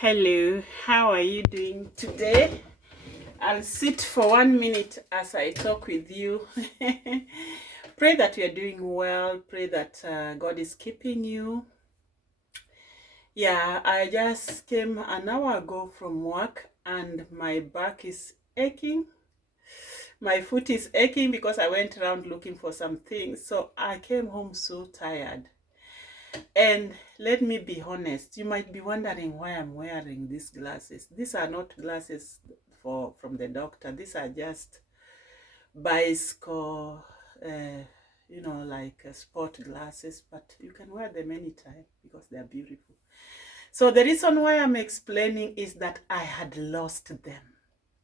Hello, how are you doing today? I'll sit for 1 minute as I talk with you. Pray that you're doing well. Pray that God is keeping you. Yeah, I just came an hour ago from work and my back is aching. My foot is aching because I went around looking for some things. So I came home so tired. And let me be honest, you might be wondering why I'm wearing these glasses. These are not glasses from the doctor. These are just bicycle, uh, like sport glasses, but you can wear them anytime because they are beautiful. So the reason why I'm explaining is that I had lost them,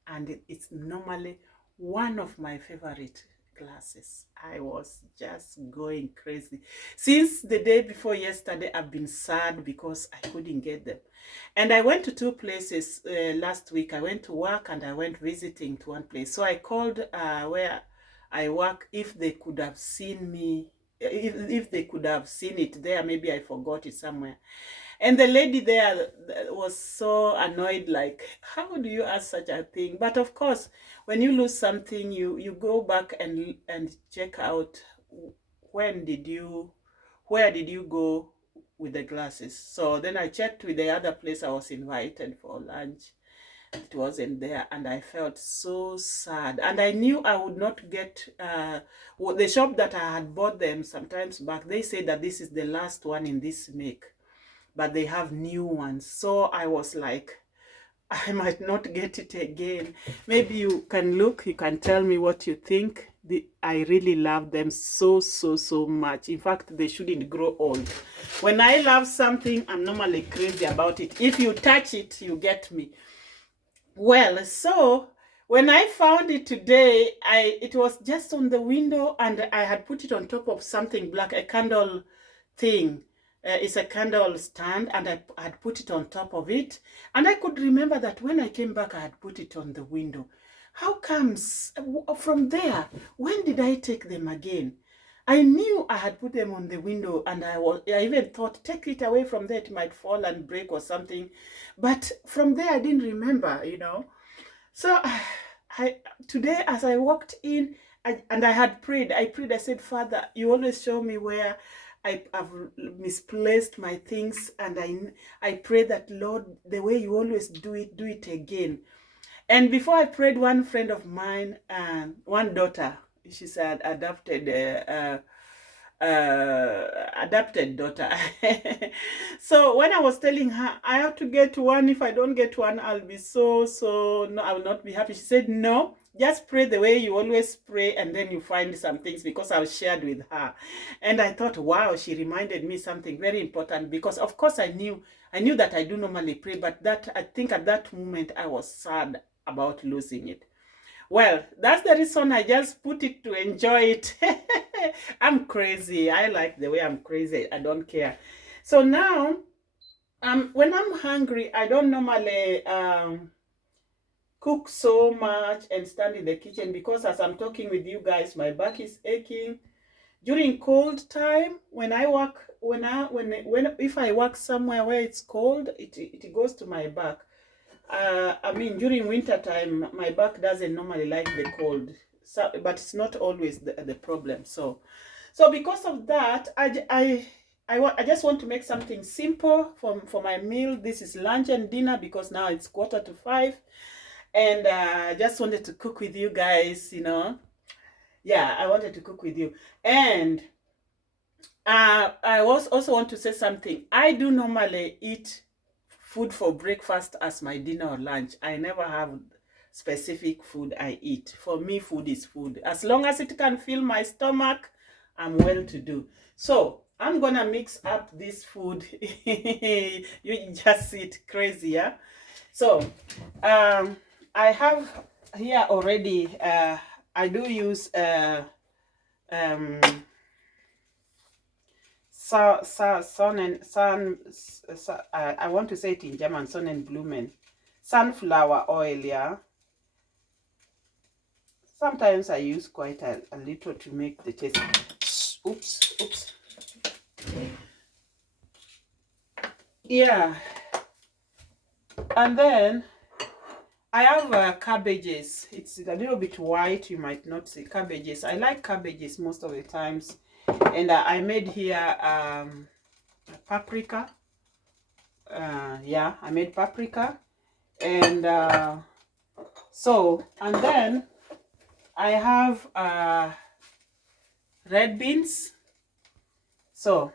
and it's normally one of my favorite glasses. I was just going crazy. Since the day before yesterday, I've been sad because I couldn't get them. And I went to two places last week. I went to work and I went visiting to one place. So I called where I work if they could have seen me, if they could have seen it there. Maybe I forgot it somewhere. And the lady there was so annoyed, like, how do you ask such a thing? But of course, when you lose something, you go back and check out when did you, where did you go with the glasses. So then I checked with the other place I was invited for lunch. It wasn't there, and I felt so sad. And I knew I would not get the shop that I had bought them sometimes back. They said that this is the last one in this make, but they have new ones. So I was like, I might not get it again. Maybe you can look, you can tell me what you think. I really love them so, so, so much. In fact, they shouldn't grow old. When I love something, I'm normally crazy about it. If you touch it, you get me. Well, so when I found it today, it was just on the window and I had put it on top of something black, a candle thing. It's a candle stand, and I had put it on top of it. And I could remember that when I came back, I had put it on the window. How comes from there? When did I take them again? I knew I had put them on the window, and I even thought, take it away from there, it might fall and break or something. But from there, I didn't remember. So I today, as I walked in, and I had prayed, I said, Father, you always show me where have misplaced my things, and I pray that, Lord, the way you always do it again. And before I prayed, one friend of mine, one daughter, she's an adopted daughter. So when I was telling her I have to get one, if I don't get one, I'll be no, I will not be happy. She said, no, just pray the way you always pray, and then you find some things, because I was shared with her. And I thought, wow, she reminded me something very important, because of course I knew that I do normally pray, but that, I think at that moment I was sad about losing it. Well, that's the reason I just put it to enjoy it. I'm crazy. I like the way I'm crazy. I don't care. So now, when I'm hungry, I don't normally cook so much and stand in the kitchen, because as I'm talking with you guys, my back is aching. During cold time, when I work, if I work somewhere where it's cold, it goes to my back. I mean, during winter time, my back doesn't normally like the cold, so, but it's not always the problem. So because of that, I just want to make something simple for my meal. This is lunch and dinner, because now it's 4:45, and I just wanted to cook with you guys. Yeah, I wanted to cook with you, and I also want to say something. I do normally eat food for breakfast as my dinner or lunch. I never have specific food I eat. For me, food is food. As long as it can fill my stomach, I'm well to do. So I'm gonna mix up this food. You just see it crazy, yeah? So I have here already, I do use um I want to say it in German, Sonnenblumen, sunflower oil, yeah. Sometimes I use quite a little to make the taste. Oops. Yeah. And then I have cabbages. It's a little bit white. You might not see cabbages. I like cabbages most of the times. And I made here paprika. Yeah, I made paprika. And and then I have red beans. So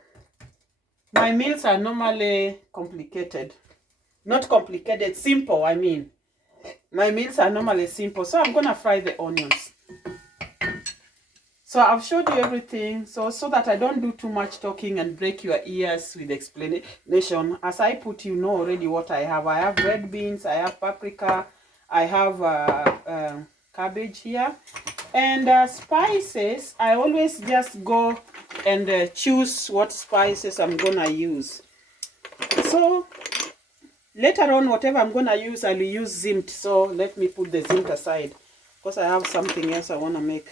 my meals are normally complicated. Not complicated, simple, I mean. My meals are normally simple. So I'm gonna fry the onions. So I've showed you everything, so that I don't do too much talking and break your ears with explanation. As I put, you know already what I have. I have red beans, I have paprika, I have cabbage here. And spices, I always just go and choose what spices I'm gonna use. So later on, whatever I'm gonna use, I'll use Zimt. So let me put the Zimt aside because I have something else I wanna make.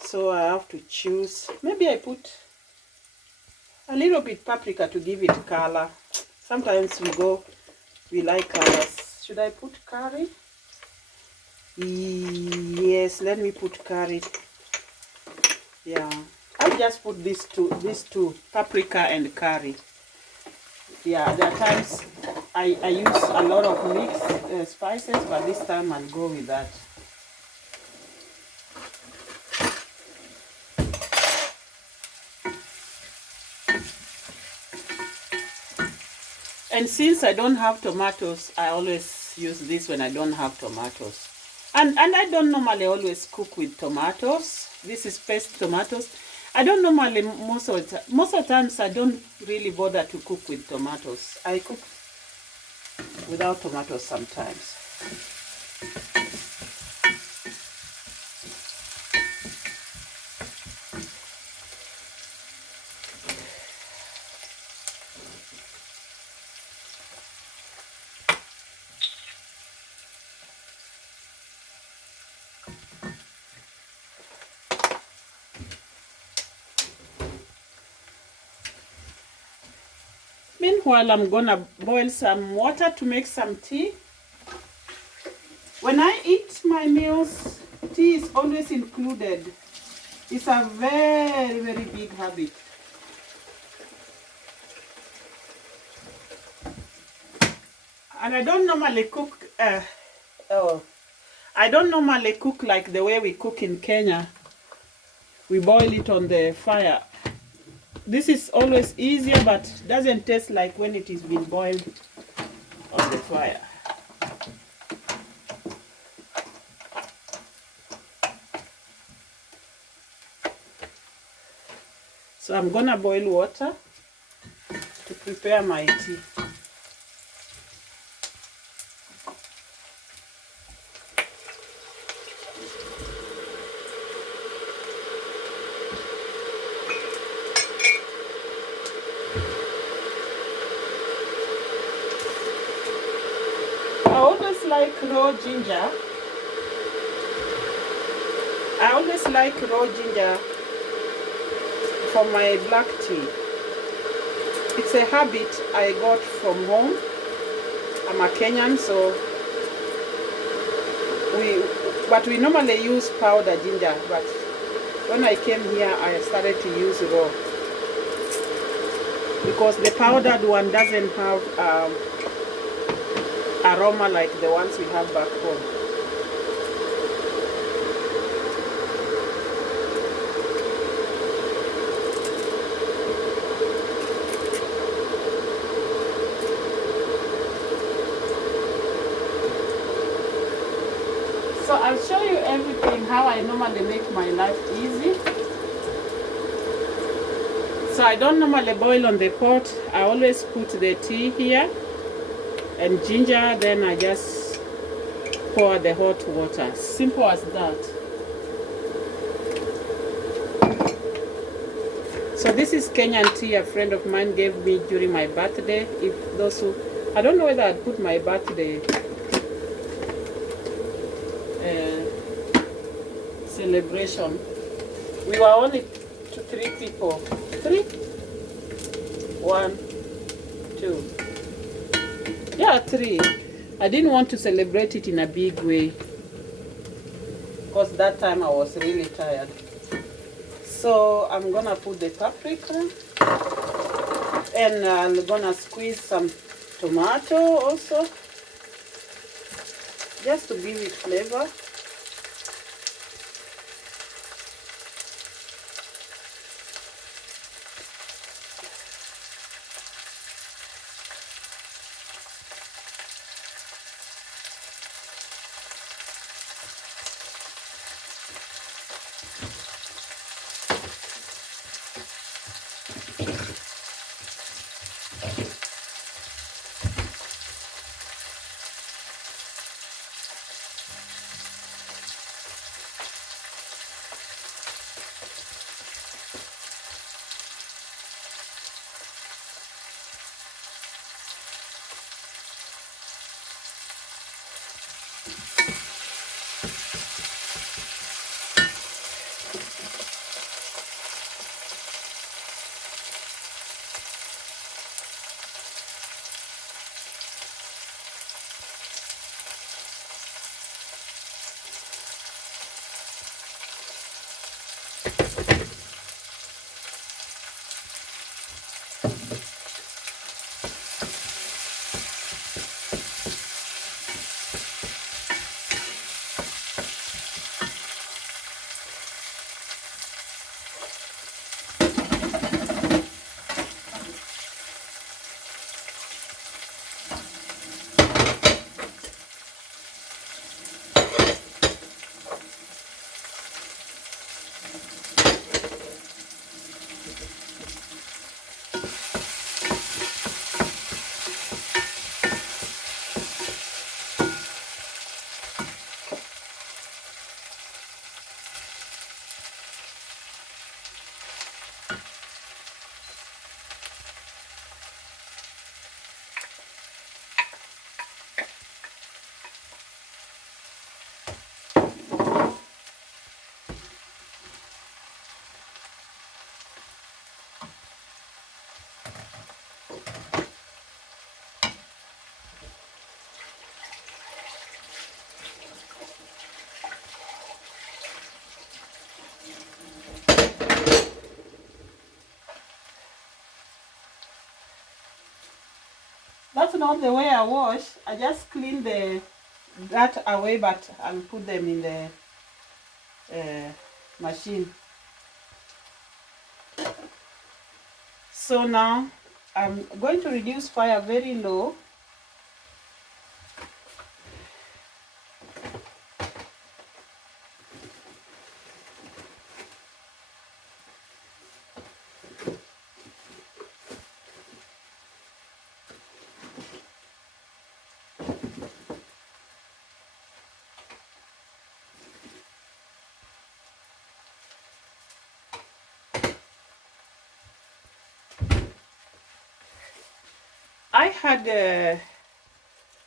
So I have to choose. Maybe I put a little bit paprika to give it color. Sometimes we like colors. Should I put curry? Yes, let me put curry. Yeah, I'll just put these two, paprika and curry. Yeah, there are times I use a lot of mixed spices, but this time I'll go with that. And since I don't have tomatoes, I always use this when I don't have tomatoes. And I don't normally always cook with tomatoes. This is paste tomatoes. I don't normally, most of the times, I don't really bother to cook with tomatoes. I cook without tomatoes sometimes. Meanwhile, I'm gonna boil some water to make some tea. When I eat my meals, tea is always included. It's a very, very big habit. And I don't normally cook, I don't normally cook like the way we cook in Kenya. We boil it on the fire. This is always easier, but doesn't taste like when it is being boiled on the fire. So I'm gonna boil water to prepare my tea. I always like raw ginger. I always like raw ginger for my black tea. It's a habit I got from home. I'm a Kenyan, so we normally use powdered ginger, but when I came here I started to use raw because the powdered one doesn't have aroma like the ones we have back home. So I'll show you everything, how I normally make my life easy. So I don't normally boil on the pot. I always put the tea here and ginger, then I just pour the hot water. Simple as that. So this is Kenyan tea a friend of mine gave me during my birthday. If those who, I don't know whether I'd put my birthday celebration. We were only 3 people. 3? 1, 2. Yeah, 3. I didn't want to celebrate it in a big way because that time I was really tired. So I'm gonna put the paprika, and I'm gonna squeeze some tomato also, just to give it flavor. That's not the way I wash. I just clean that away, but I'll put them in the machine. So now I'm going to reduce fire very low. I had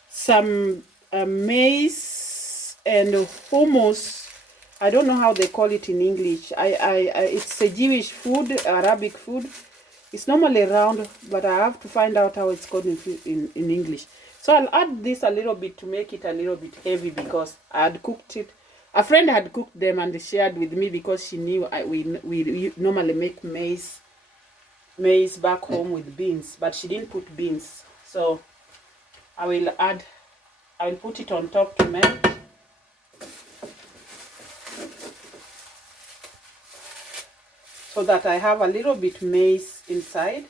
some maize and hummus. I don't know how they call it in English. It's a Jewish food, Arabic food. It's normally round, but I have to find out how it's called in English. So I'll add this a little bit to make it a little bit heavy because I had cooked it. A friend had cooked them and shared with me because she knew we normally make maize back home with beans, but she didn't put beans. So I will put it on top to melt. So that I have a little bit maize inside.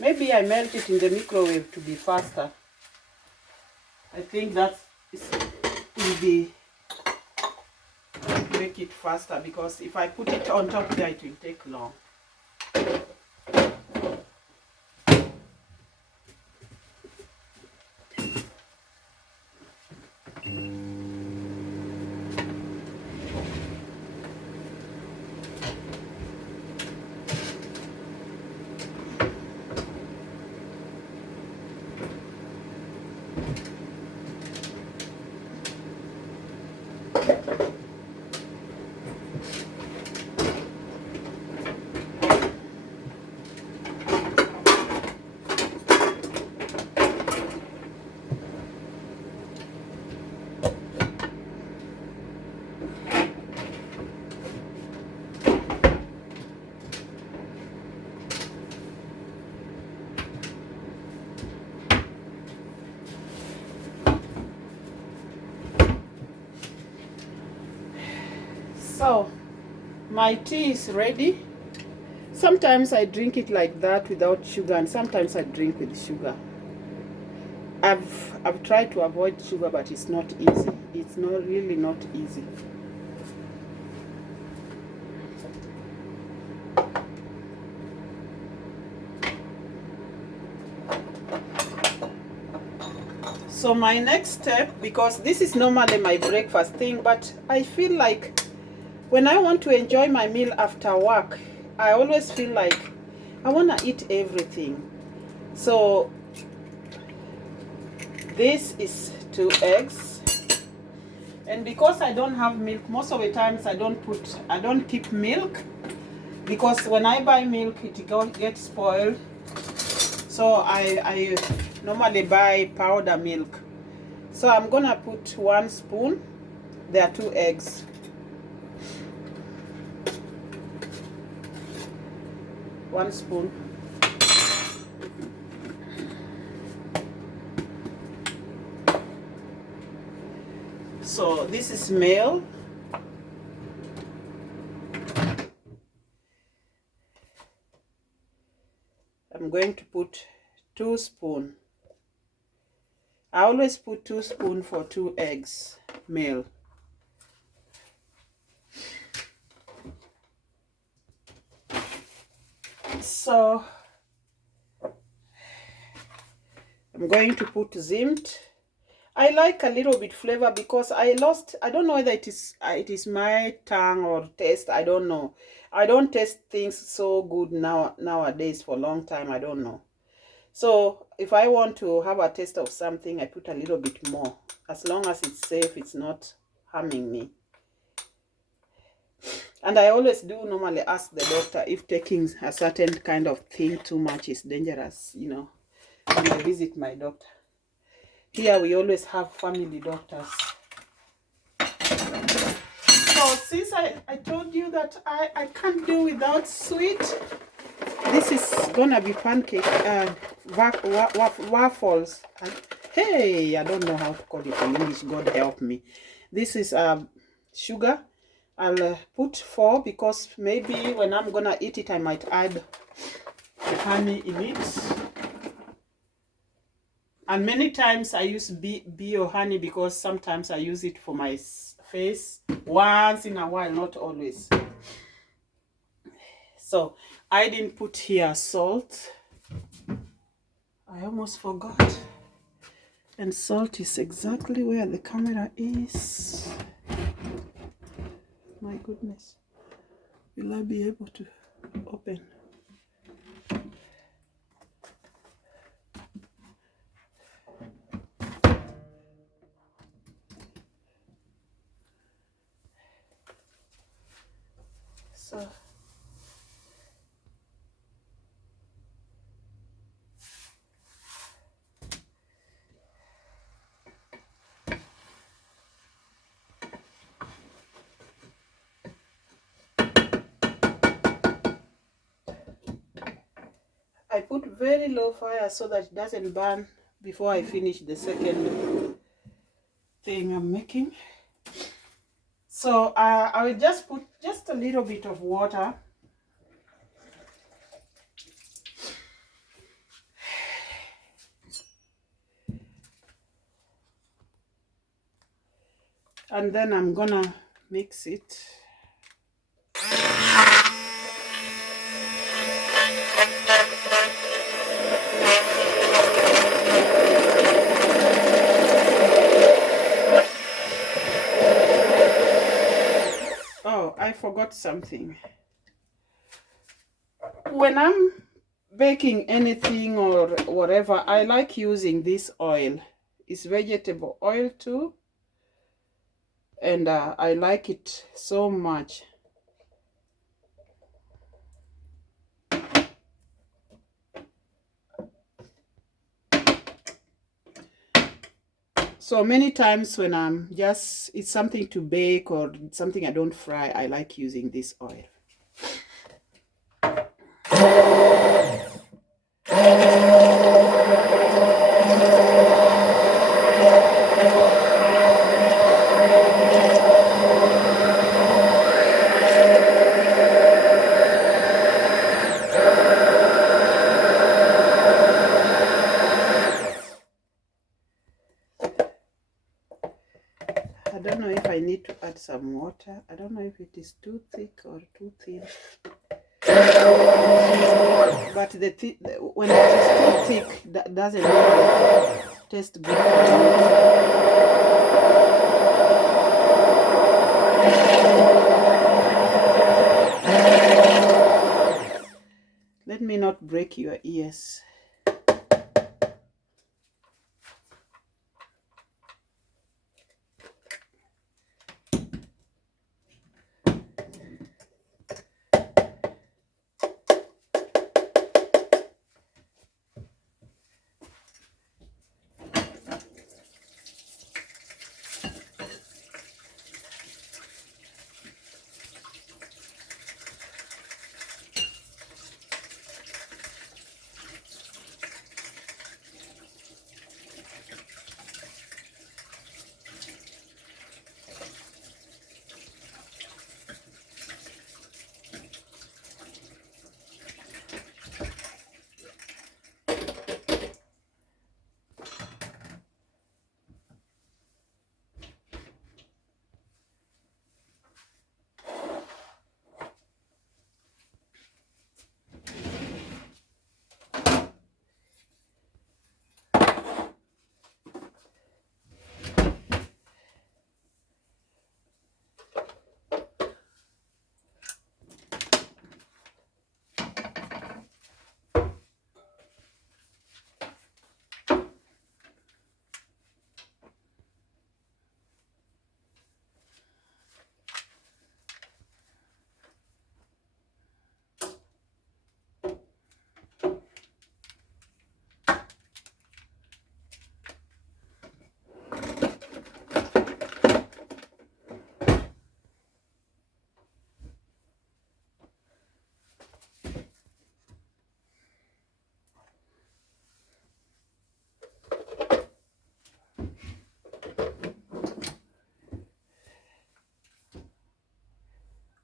Maybe I melt it in the microwave to be faster. I think that will make it faster, because if I put it on top there, it will take long. So my tea is ready. Sometimes I drink it like that without sugar, and sometimes I drink with sugar. I've tried to avoid sugar, but it's not easy. It's not really not easy. So my next step, because this is normally my breakfast thing, but I feel like when I want to enjoy my meal after work, I always feel like I want to eat everything. So this is 2 eggs. And because I don't have milk, most of the times I don't keep milk, because when I buy milk, it gets spoiled. So I normally buy powder milk. So I'm gonna put 1 spoon. There are 2 eggs. One spoon. So this is male. I'm going to put 2 spoons. I always put 2 spoons for 2 eggs, male. So I'm going to put Zimt. I like a little bit flavor because I don't know whether it is my tongue or taste. I don't know. I don't taste things so good nowadays for a long time. I don't know. So if I want to have a taste of something, I put a little bit more. As long as it's safe, it's not harming me. And I always do normally ask the doctor if taking a certain kind of thing too much is dangerous, you know, when I visit my doctor. Here we always have family doctors. So since I told you that I can't do without sweet, this is gonna be pancake waffles. Hey, I don't know how to call it in English. God help me. This is sugar. I'll put 4 because maybe when I'm gonna eat it, I might add honey in it. And many times I use bio honey because sometimes I use it for my face once in a while, not always. So I didn't put here salt. I almost forgot. And salt is exactly where the camera is. My goodness. Will I be able to open? So I put very low fire so that it doesn't burn before I finish the second thing I'm making. So I will just put just a little bit of water. And then I'm gonna mix it. Oh, I forgot something. When I'm baking anything or whatever, I like using this oil. It's vegetable oil too. And I like it so much. So many times when it's something to bake or something I don't fry, I like using this oil. some water. I don't know if it is too thick or too thin. But when it is too thick, that doesn't really taste good for me. Let me not break your ears.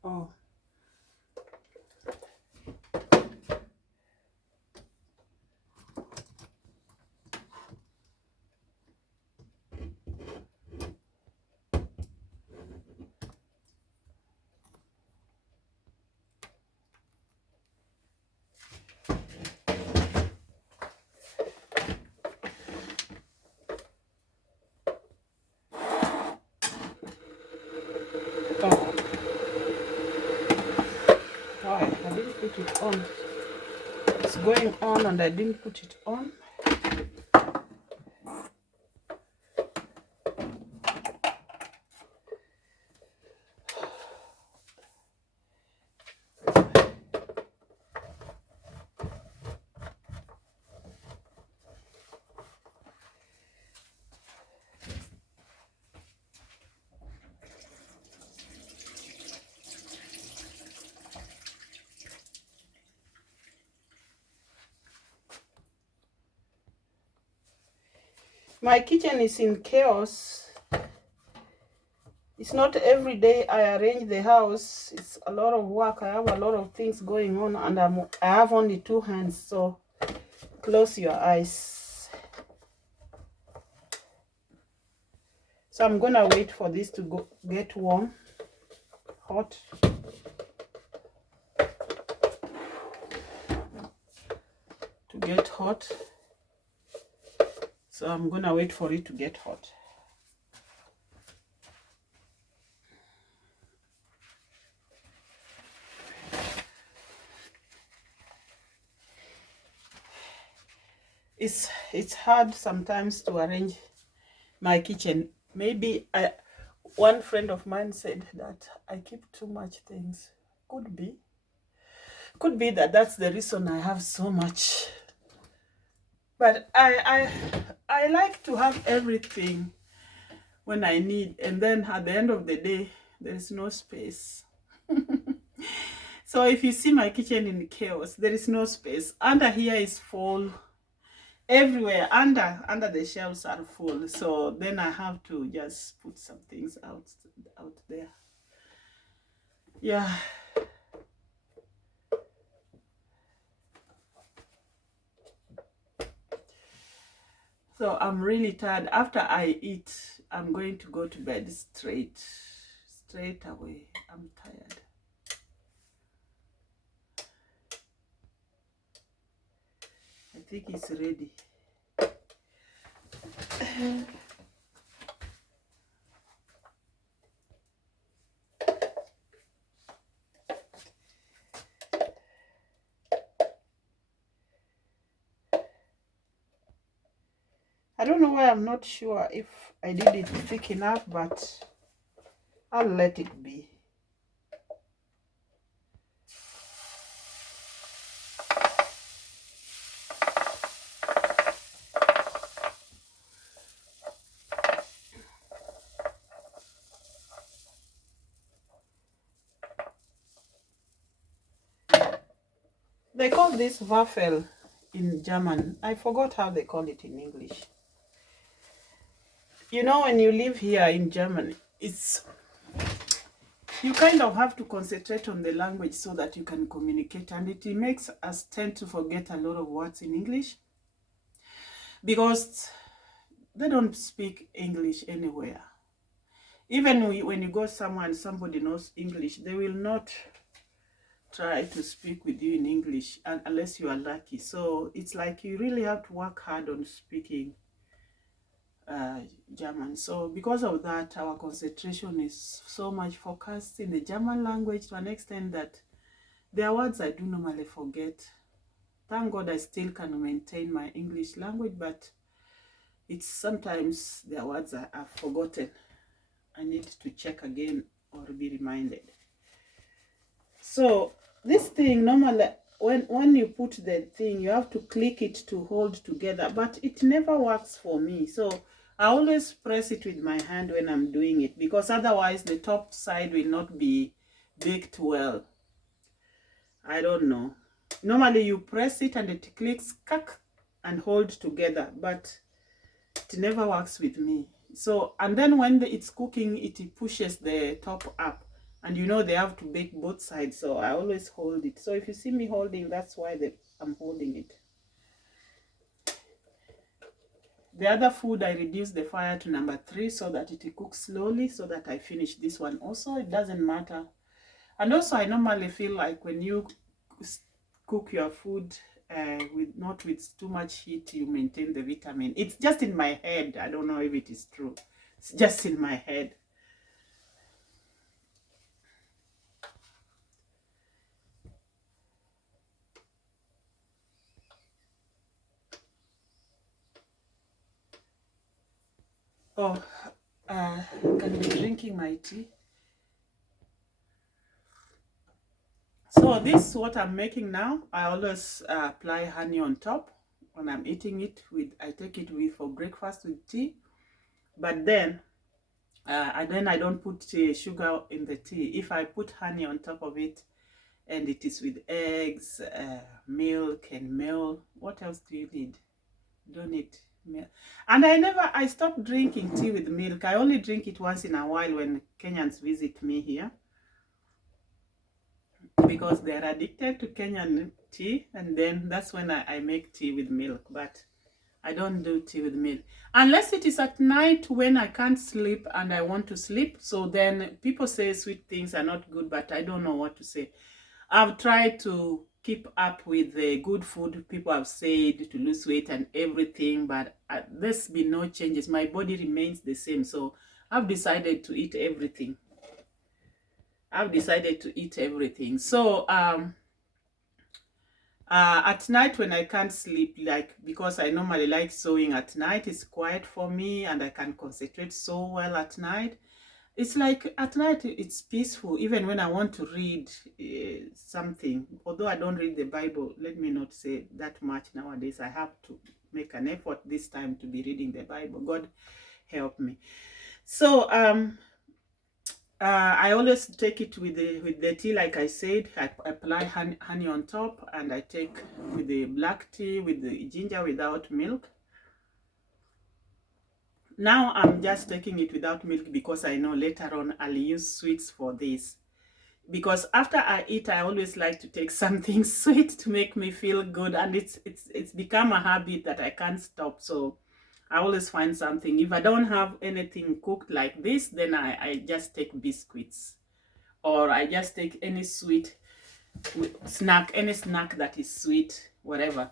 Oh. Oh. Why? I didn't put it on. It's going on and I didn't put it on. My kitchen is in chaos. It's not every day I arrange the house. It's a lot of work. I have a lot of things going on and I have only 2 hands, so close your eyes. So I'm gonna wait for this to get warm, hot. To get hot. So I'm gonna wait for it to get hot. It's hard sometimes to arrange my kitchen. Maybe one friend of mine said that I keep too much things. Could be that that's the reason I have so much. But I like to have everything when I need, and then at the end of the day there's no space. So if you see my kitchen in chaos, there is no space. Under here is full. Everywhere under the shelves are full, so then I have to just put some things out there. Yeah. So I'm really tired. After I eat, I'm going to go to bed straight. straight away. I'm tired. I think it's ready. I don't know why I'm not sure if I did it thick enough, but I'll let it be. They call this Waffel in German. I forgot how they call it in English. You know, when you live here in Germany, you kind of have to concentrate on the language so that you can communicate, and it makes us tend to forget a lot of words in English because they don't speak English anywhere. Even when you go somewhere and somebody knows English, they will not try to speak with you in English unless you are lucky. So it's like you really have to work hard on speaking German. So because of that, our concentration is so much focused in the German language to an extent that there are words I do normally forget. Thank God I still can maintain my English language, but it's sometimes there are words I've forgotten. I need to check again or be reminded. So this thing normally, when you put the thing, you have to click it to hold together, but it never works for me. So I always press it with my hand when I'm doing it, because otherwise the top side will not be baked well. I don't know. Normally you press it and it clicks and hold together, but it never works with me. So, and then when it's cooking, it pushes the top up, and you know they have to bake both sides, so I always hold it. So if you see me holding, that's why I'm holding it. The other food, I reduce the fire to number 3 so that it cooks slowly, so that I finish this one also. It doesn't matter. And also I normally feel like when you cook your food not with too much heat, you maintain the vitamin. It's just in my head. I don't know if it is true. It's just in my head. Oh, can be drinking my tea. So this is what I'm making now. I always apply honey on top when I'm eating it. I take it with for breakfast with tea, but then I don't put sugar in the tea. If I put honey on top of it, and it is with eggs, milk, and milk, what else do you need? You don't need milk. And I stopped drinking tea with milk. I only drink it once in a while when Kenyans visit me here, because they're addicted to Kenyan tea, and then that's when I make tea with milk. But I don't do tea with milk unless it is at night when I can't sleep and I want to sleep. So then people say sweet things are not good, but I don't know what to say. I've tried to keep up with the good food people have said to lose weight and everything, but there's been no changes. My body remains the same, so I've decided to eat everything. So at night when I can't sleep, like, because I normally like sewing at night, it's quiet for me and I can concentrate so well at night. It's like at night it's peaceful. Even when I want to read something, although I don't read the Bible, let me not say that much nowadays. I have to make an effort this time to be reading the Bible. God help me. So I always take it with the tea, like I said. I apply honey on top, and I take with the black tea with the ginger without milk. Now I'm just taking it without milk because I know later on I'll use sweets for this. Because after I eat, I always like to take something sweet to make me feel good, and it's become a habit that I can't stop. So I always find something. If I don't have anything cooked like this, then I just take biscuits, or I just take any sweet snack, any snack that is sweet, whatever.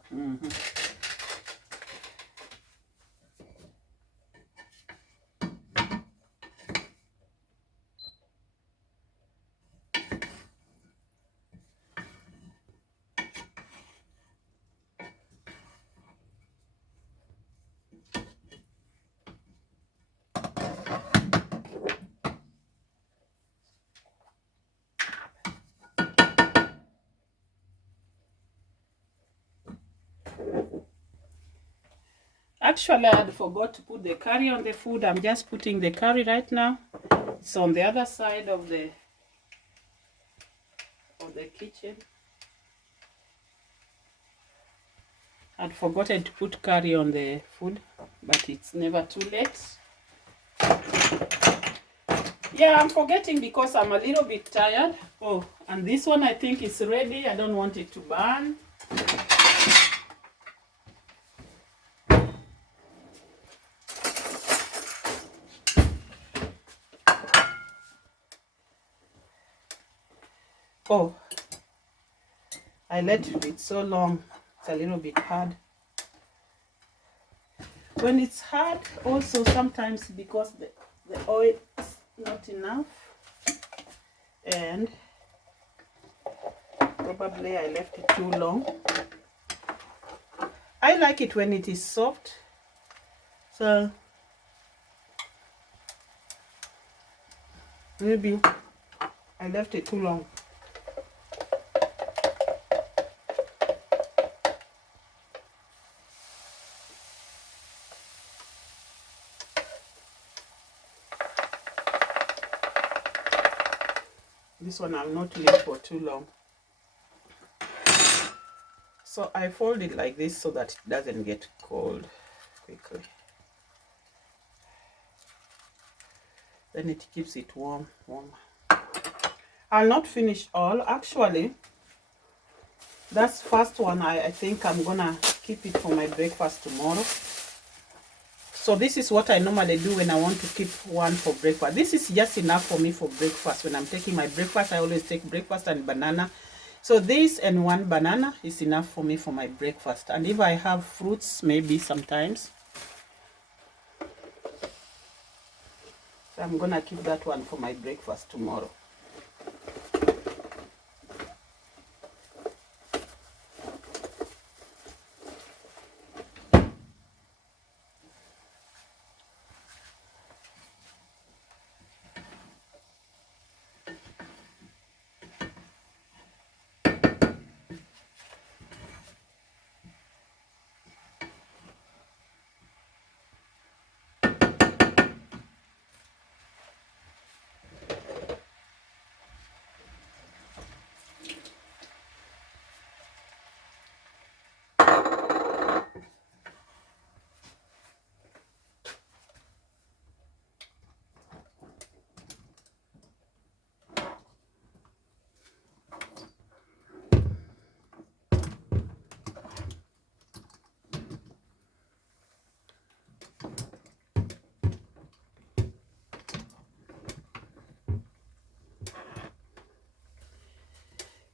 Actually, I had forgot to put the curry on the food. I'm just putting the curry right now. It's on the other side of the kitchen. I'd forgotten to put curry on the food, but it's never too late. Yeah, I'm forgetting because I'm a little bit tired. Oh, and this one I think is ready. I don't want it to burn. Oh, I let it so long. It's a little bit hard. When it's hard, also sometimes because the oil is not enough, and probably I left it too long. I like it when it is soft, so maybe I left it too long. This one I'll not leave for too long. So I fold it like this so that it doesn't get cold quickly. Then it keeps it warm. I'll not finish all. Actually, that's first one. I think I'm gonna keep it for my breakfast tomorrow. So this is what I normally do when I want to keep one for breakfast. This is just enough for me for breakfast. When I'm taking my breakfast, I always take breakfast and banana. So this and one banana is enough for me for my breakfast. And if I have fruits, maybe sometimes. So I'm gonna keep that one for my breakfast tomorrow.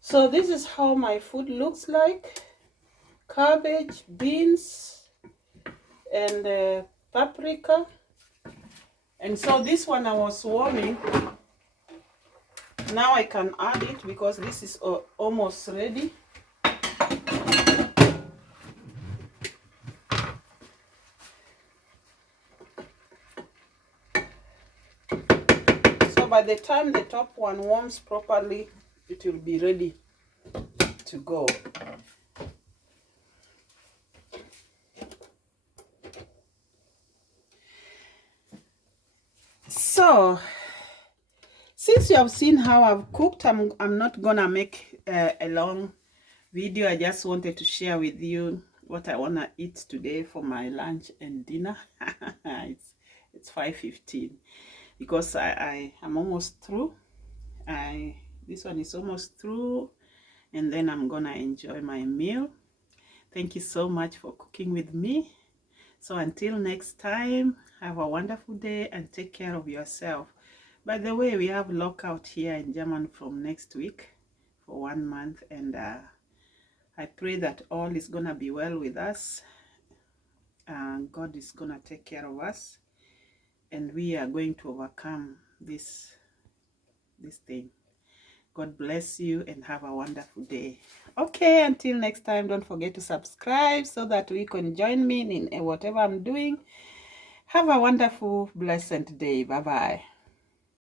So this is how my food looks like. Cabbage, beans, and paprika. And so this one I was warming. Now I can add it because this is almost ready. So by the time the top one warms properly, it will be ready to go. So since you have seen how I've cooked, I'm not gonna make a long video. I just wanted to share with you what I wanna eat today for my lunch and dinner. it's 5:15 because I'm almost through. This one is almost through, and then I'm gonna enjoy my meal. Thank you so much for cooking with me. So until next time, have a wonderful day and take care of yourself. By the way, we have lockout here in Germany from next week for 1 month, and I pray that all is gonna be well with us. God is gonna take care of us, and we are going to overcome this thing. God bless you and have a wonderful day. Okay, until next time, don't forget to subscribe so that you can join me in whatever I'm doing. Have a wonderful, blessed day. Bye-bye.